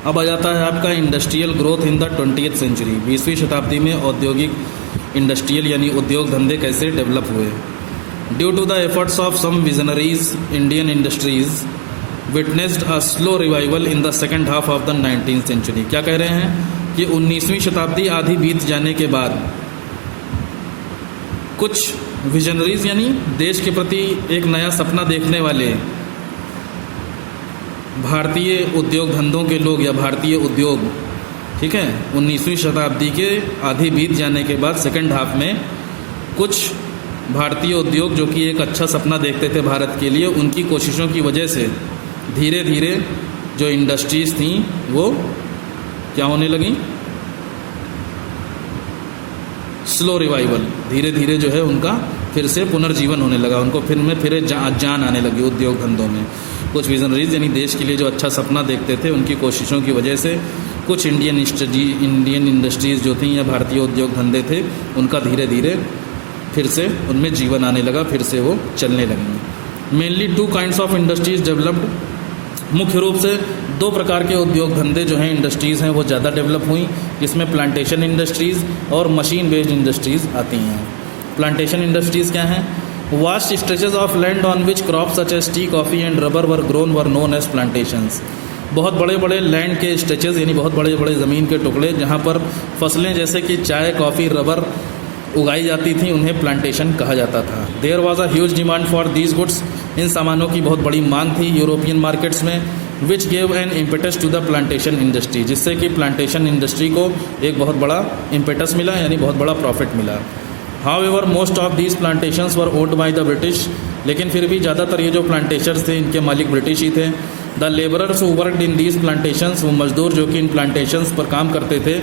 अब आ जाता है आपका industrial growth in the 20th century. 20वीं शताब्दी में औद्योगिक इंडस्ट्रियल यानी उद्योग धंधे कैसे डेवलप हुए। Due to the efforts of some visionaries Indian industries witnessed a slow revival in the second half of the 19th century. क्या कह रहे हैं कि 19वीं शताब्दी आधी बीत जाने के बाद कुछ विजनरीज यानी देश के प्रति एक नया सपना देखने वाले भारतीय उद्योग धंधों के लोग या भारतीय उद्योग, ठीक है, 19वीं शताब्दी के आधी बीत जाने के बाद सेकंड हाफ में कुछ भारतीय उद्योग जो कि एक अच्छा सपना देखते थे भारत के लिए, उनकी कोशिशों की वजह से धीरे धीरे जो इंडस्ट्रीज थी वो क्या होने लगी, स्लो रिवाइवल, धीरे धीरे जो है उनका फिर से पुनर्जीवन होने लगा, उनको फिर जान आने लगी उद्योग धंधों में। कुछ विजनरीज यानी देश के लिए जो अच्छा सपना देखते थे, उनकी कोशिशों की वजह से कुछ इंडियन इंडस्ट्रीज़ जो थी या भारतीय उद्योग धंधे थे, उनका धीरे धीरे फिर से उनमें जीवन आने लगा, फिर से वो चलने लगे। Mainly 2 kinds of industries developed. मुख्य रूप से 2 प्रकार के उद्योग धंधे जो हैं, इंडस्ट्रीज़ हैं, वो ज़्यादा डेवलप हुई, जिसमें प्लांटेशन इंडस्ट्रीज़ और मशीन बेस्ड इंडस्ट्रीज़ आती हैं। प्लांटेशन इंडस्ट्रीज़ क्या हैं? Vast stretches of land on which crop such as tea, coffee and rubber were grown were known as plantations. बहुत बड़े बड़े लैंड के स्ट्रेचेज यानी बहुत बड़े बड़े ज़मीन के टुकड़े जहाँ पर फसलें जैसे कि चाय, कॉफ़ी, रबर उगाई जाती थी, उन्हें प्लांटेशन कहा जाता था। There was a huge demand for these goods. इन सामानों की बहुत बड़ी मांग थी यूरोपियन मार्केट्स में, which gave an impetus to the plantation industry, जिससे कि प्लांटेशन इंडस्ट्री को एक बहुत बड़ा इम्पेटस मिला यानी बहुत बड़ा प्रॉफिट मिला। However most of these plantations were owned by the British, लेकिन फिर भी ज़्यादातर ये जो प्लांटेशंस थे इनके मालिक ब्रिटिश ही थे। The labourers who worked in these plantations, वो मजदूर जो कि इन प्लांटेशंस पर काम करते थे,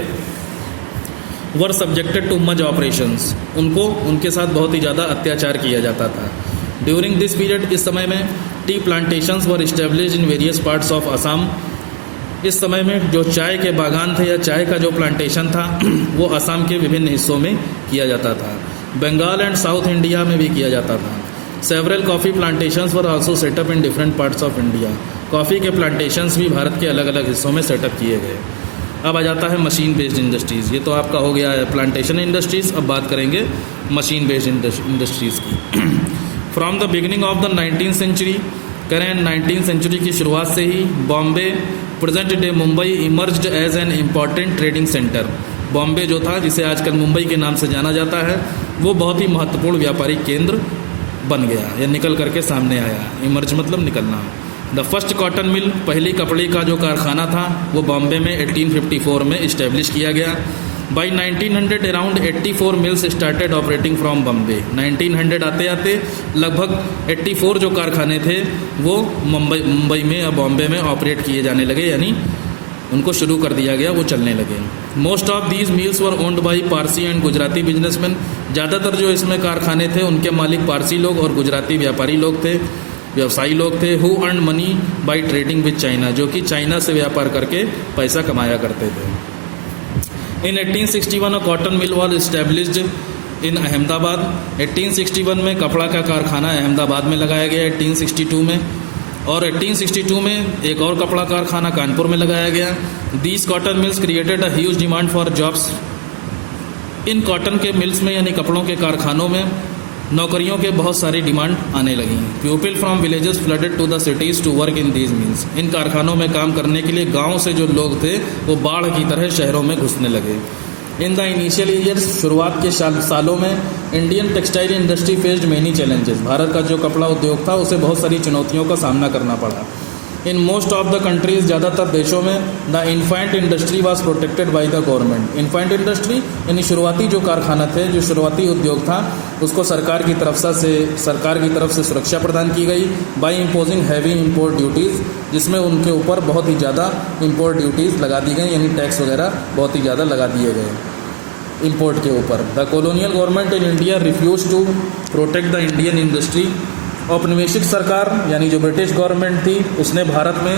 वर सब्जेक्टेड टू मच ऑपरेशंस, उनको उनके साथ बहुत ही ज़्यादा अत्याचार किया जाता था। ड्यूरिंग दिस पीरियड, इस समय में T plantations were established in various parts of Assam. इस समय में जो चाय के बागान थे या चाय का जो प्लांटेशन था वो असम के विभिन्न हिस्सों में किया जाता था। बंगाल एंड साउथ इंडिया में भी किया जाता था। Several coffee plantations were also setup in different parts of India. Coffee के प्लांटेशंस भी भारत के अलग अलग हिस्सों में सेटअप किए गए। अब आ जाता है मशीन बेस्ड इंडस्ट्रीज़। ये तो आपका हो गया है प्लांटेशन इंडस्ट्रीज़। अब बात करेंगे मशीन बेस्ड इंडस्ट्रीज़ की। From the beginning of the 19th century, करें 19th सेंचुरी की शुरुआत से ही Bombay, present day Mumbai, emerged as an important trading centre. Bombay जो था, जिसे आजकल मुंबई के नाम से जाना जाता है, वो बहुत ही महत्वपूर्ण व्यापारिक केंद्र बन गया या निकल करके सामने आया। इमर्ज मतलब निकलना। द फर्स्ट कॉटन मिल, पहली कपड़े का जो कारखाना था वो बॉम्बे में 1854 में इस्टेब्लिश किया गया। By 1900 around 84 mills started operating from Bombay. 1900 आते आते लगभग 84 जो कारखाने थे वो मुंबई में या बॉम्बे में ऑपरेट किए जाने लगे, यानी उनको शुरू कर दिया गया, वो चलने लगे। Most of these mills were owned by Parsi and Gujarati businessman. ज़्यादातर जो इसमें कारखाने थे उनके मालिक पारसी लोग और गुजराती व्यापारी लोग थे, व्यवसायी लोग थे। Who earn money by trading with China, जो कि चाइना से व्यापार करके पैसा कमाया करते थे। इन 1861 अ cotton mill was established in Ahmedabad. 1861 में कपड़ा का कारखाना अहमदाबाद में लगाया गया 1862 में, और 1862 में एक और कपड़ा कारखाना कानपुर में लगाया गया। These cotton mills created a huge demand for jobs. In cotton के मिल्स में यानी कपड़ों के कारखानों में नौकरियों के बहुत सारी डिमांड आने लगी। People from villages flooded to the cities to work in these mills. इन कारखानों में काम करने के लिए गांव से जो लोग थे वो बाढ़ की तरह शहरों में घुसने लगे। इन द इनिशियल ईयर्स, शुरुआत के सालों में, Indian textile industry faced many challenges. Bharat का जो कपड़ा उद्योग था उसे बहुत सारी चुनौतियों का सामना करना पड़ा। In most of the countries, ज़्यादातर देशों में, the infant industry was protected by the government. Infant industry यानी शुरुआती जो कारखाना थे, जो शुरुआती उद्योग था, उसको सरकार की तरफ से सुरक्षा प्रदान की गई by imposing heavy import duties, जिसमें उनके ऊपर बहुत ही ज़्यादा इम्पोर्ट ड्यूटीज़ लगा दी गई, यानी टैक्स वगैरह बहुत ही ज़्यादा लगा दिए गए इम्पोर्ट के ऊपर। The colonial government in India refuse to protect the Indian industry. औपनिवेशिक सरकार यानी जो ब्रिटिश गवर्नमेंट थी, उसने भारत में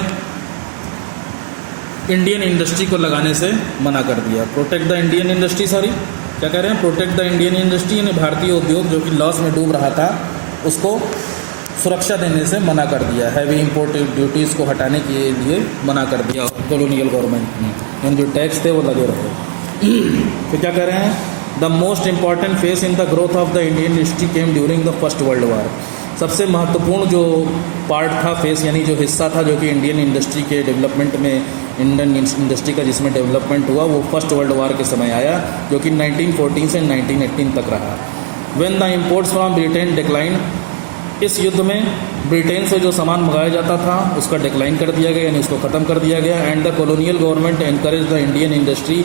इंडियन इंडस्ट्री को लगाने से मना कर दिया। प्रोटेक्ट द इंडियन इंडस्ट्री, क्या कह रहे हैं, प्रोटेक्ट द इंडियन इंडस्ट्री, यानी भारतीय उद्योग जो कि लॉस में डूब रहा था उसको सुरक्षा देने से मना कर दिया, हैवी इम्पोर्ट ड्यूटीज़ को हटाने के लिए मना कर दिया कॉलोनियल गवर्नमेंट ने, यानी जो टैक्स थे वो लगे रहे। तो क्या कह रहे हैं, the most important face in the growth of the Indian history came during the first world war. सबसे महत्वपूर्ण जो पार्ट था, फेस यानी जो हिस्सा था जो कि इंडियन इंडस्ट्री के डेवलपमेंट में, इंडियन इंडस्ट्री का जिसमें डेवलपमेंट हुआ, वो फर्स्ट वर्ल्ड वार के समय आया, जो कि 1914 से 1918 तक रहा। When the imports from Britain decline, इस युद्ध में ब्रिटेन से जो सामान मंगाया जाता था उसका डिक्लाइन कर दिया गया, यानी उसको ख़त्म कर दिया गया। And the colonial government encourage the Indian industry,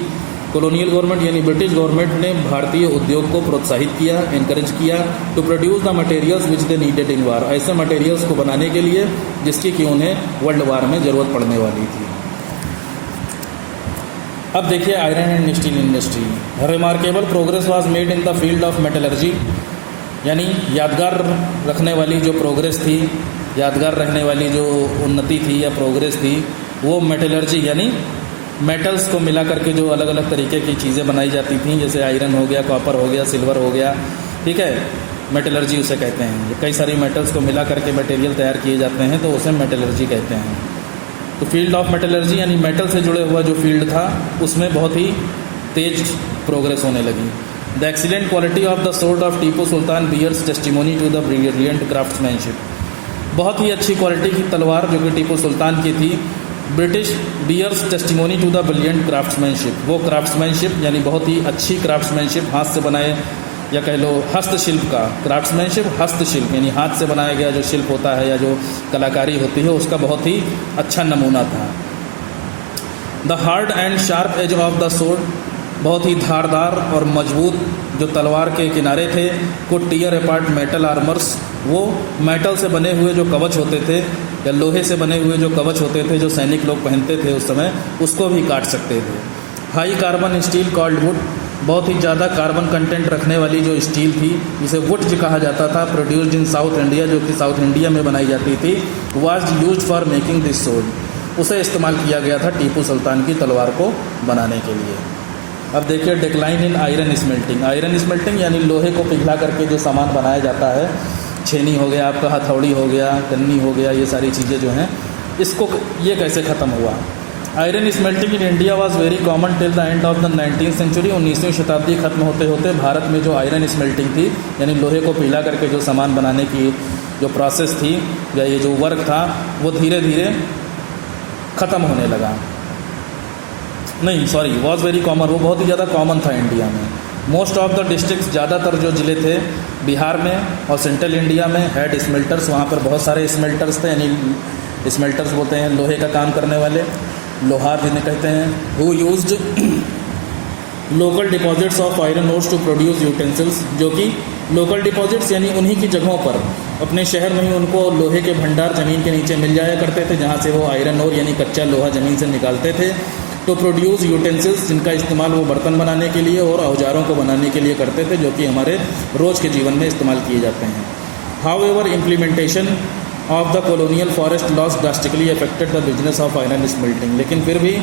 colonial government यानी ब्रिटिश गवर्नमेंट ने भारतीय उद्योग को प्रोत्साहित किया, एनकरेज किया, to produce the materials which they needed in war, ऐसे मटेरियल्स को बनाने के लिए जिसकी कि उन्हें वर्ल्ड वार में ज़रूरत पड़ने वाली थी। अब देखिए iron and steel industry, remarkable progress was made in the field of metallurgy, यानी यादगार रखने वाली जो प्रोग्रेस थी, यादगार रहने वाली जो उन्नति थी या प्रोग्रेस थी, वो मेटलर्जी यानी मेटल्स को मिला करके जो अलग अलग तरीके की चीज़ें बनाई जाती थी, जैसे आयरन हो गया, कॉपर हो गया, सिल्वर हो गया, ठीक है, मेटलर्जी उसे कहते हैं। कई सारी मेटल्स को मिला करके मटेरियल तैयार किए जाते हैं तो उसे मेटलर्जी कहते हैं। तो फील्ड ऑफ मेटलर्जी यानी मेटल से जुड़े हुआ जो फील्ड था उसमें बहुत ही तेज प्रोग्रेस होने लगी। The excellent quality of the sword of Tipu Sultan bears testimony to the brilliant craftsmanship, बहुत ही अच्छी क्वालिटी की तलवार जो कि टीपू सुल्तान की थी, British bears testimony to the brilliant craftsmanship, वो क्राफ्ट्समैनशिप यानी बहुत ही अच्छी क्राफ्ट्समैनशिप, हाथ से बनाए या कह लो हस्तशिल्प का, क्राफ्ट्समैनशिप हस्तशिल्प यानी हाथ से बनाया गया जो शिल्प होता है या जो कलाकारी होती है उसका बहुत ही अच्छा नमूना था। The hard and sharp edge of the sword, बहुत ही धारदार और मजबूत जो तलवार के किनारे थे, को टीयर अपार्ट मेटल आर्मर्स, वो मेटल से बने हुए जो कवच होते थे या लोहे से बने हुए जो कवच होते थे जो सैनिक लोग पहनते थे उस समय, उसको भी काट सकते थे। High carbon steel called would, बहुत ही ज़्यादा कार्बन कंटेंट रखने वाली जो स्टील थी जिसे वुड कहा जाता था, प्रोड्यूस्ड इन साउथ इंडिया, जो कि साउथ इंडिया में बनाई जाती थी, was used for making this sword, उसे इस्तेमाल किया गया था टीपू सुल्तान की तलवार को बनाने के लिए। अब देखिए decline in iron smelting, iron smelting यानी लोहे को पिघला करके जो सामान बनाया जाता है, छेनी हो गया, आपका हथौड़ी हो गया, कन्नी हो गया, ये सारी चीज़ें जो हैं, इसको ये कैसे ख़त्म हुआ। Iron smelting in India was very common till the end of the 19th century, 19वीं शताब्दी खत्म होते होते भारत में जो आयरन स्मेल्टिंग थी यानी लोहे को पिघला करके जो सामान बनाने की जो प्रोसेस थी या ये जो वर्क था वो धीरे धीरे ख़त्म होने लगा। नहीं सॉरी, वॉज वेरी कॉमन, वो बहुत ही ज़्यादा कॉमन था इंडिया में। मोस्ट ऑफ द डिस्ट्रिक्ट्स, ज़्यादातर जो ज़िले थे बिहार में और सेंट्रल इंडिया में, हैड स्मेल्टर्स, वहाँ पर बहुत सारे स्मेल्टर्स थे, यानी स्मेल्टर्स बोलते हैं लोहे का काम करने वाले, लोहार जिन्हें कहते हैं, who used local deposits of iron ores to produce utensils, जो कि लोकल डिपॉजिट्स यानी उन्हीं की जगहों पर अपने शहर में ही उनको लोहे के भंडार ज़मीन के नीचे मिल जाया करते थे जहाँ से वो आयरन ओर यानी कच्चा लोहा ज़मीन से निकालते थे, टू प्रोड्यूस यूटेंसिल्स, जिनका इस्तेमाल वो बर्तन बनाने के लिए और औजारों को बनाने के लिए करते थे जो कि हमारे रोज़ के जीवन में इस्तेमाल किए जाते हैं। However implementation of the colonial forest laws drastically affected the business of iron smelting, लेकिन फिर भी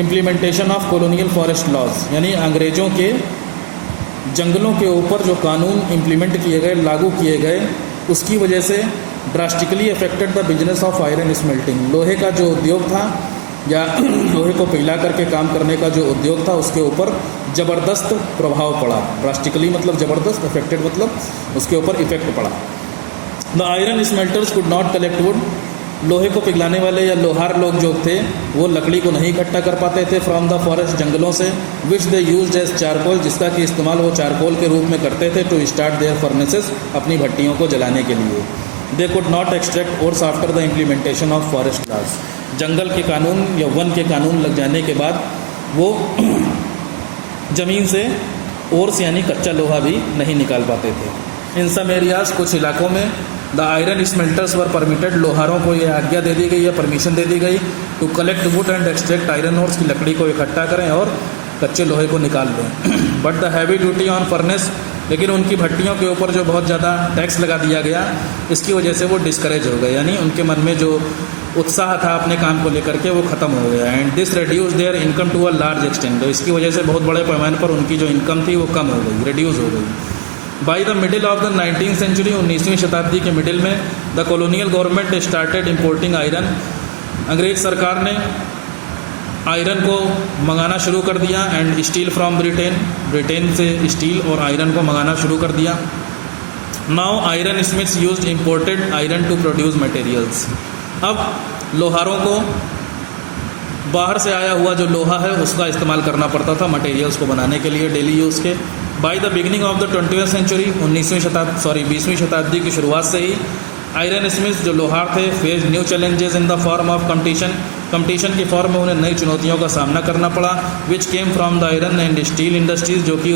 implementation of colonial forest laws यानी अंग्रेज़ों के जंगलों के ऊपर जो कानून इम्प्लीमेंट किए गए, लागू किए गए, उसकी वजह से drastically affected the business of iron smelting, लोहे का जो उद्योग था या लोहे को पिघला करके काम करने का जो उद्योग था उसके ऊपर ज़बरदस्त प्रभाव पड़ा। ड्रास्टिकली मतलब ज़बरदस्त, अफेक्टेड मतलब उसके ऊपर इफेक्ट पड़ा। The iron smelters could not collect would, लोहे को पिघलाने वाले या लोहार लोग जो थे वो लकड़ी को नहीं इकट्ठा कर पाते थे फ्रॉम द फॉरेस्ट, जंगलों से, विच दे यूज्ड एज चारकोल, जिसका कि इस्तेमाल वो चारकोल के रूप में करते थे, टू स्टार्ट देयर फर्नेसेस, अपनी भट्टियों को जलाने के लिए। They could not extract ores after the implementation of forest laws, जंगल के कानून या वन के कानून लग जाने के बाद वो ज़मीन से ओर्स यानी कच्चा लोहा भी नहीं निकाल पाते थे। इन सम एरियाज, कुछ इलाकों में, the iron smelters were permitted, लोहारों को यह आज्ञा दे दी गई या परमिशन दे दी गई, to collect wood and extract iron ores, की लकड़ी को इकट्ठा करें और कच्चे लोहे को निकाल दें। But the heavy duty on furnace, लेकिन उनकी भट्टियों के ऊपर जो बहुत ज़्यादा टैक्स लगा दिया गया, इसकी वजह से वो डिस्करेज हो गए, यानी उनके मन में जो उत्साह था अपने काम को लेकर के वो ख़त्म हो गया। And this reduce their income to a large extent, तो इसकी वजह से बहुत बड़े पैमाने पर उनकी जो इनकम थी वो कम हो गई, रिड्यूस हो गई। By the middle of the 19th century, 19वीं शताब्दी के मिडिल में, the colonial government started importing iron, अंग्रेज सरकार ने आयरन को मंगाना शुरू कर दिया, and steel from Britain, Britain से स्टील और आयरन को मंगाना शुरू कर दिया। Now iron smiths used imported iron to produce materials. अब लोहारों को बाहर से आया हुआ जो लोहा है उसका इस्तेमाल करना पड़ता था मटेरियल्स को बनाने के लिए डेली यूज़ के। By the beginning of the 20th century, 20वीं शताब्दी की शुरुआत से ही आयरन स्मिथ्स जो लोहार थे face new challenges in the form of competition की फॉर्म में उन्हें नई चुनौतियों का सामना करना पड़ा, which came from the iron and steel industries, जो कि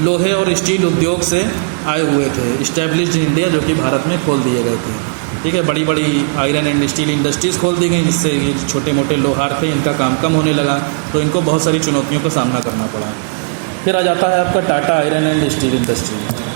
लोहे और स्टील उद्योग से आए हुए थे, इस्टेब्लिश्ड इन इंडिया, जो कि भारत में खोल दिए गए थे। ठीक है, बड़ी बड़ी आयरन एंड स्टील इंडस्ट्रीज़ खोल दी गई, जिससे ये छोटे मोटे लोहार थे इनका काम कम होने लगा, तो इनको बहुत सारी चुनौतियों का सामना करना पड़ा। फिर आ जाता है आपका Tata iron and steel industry.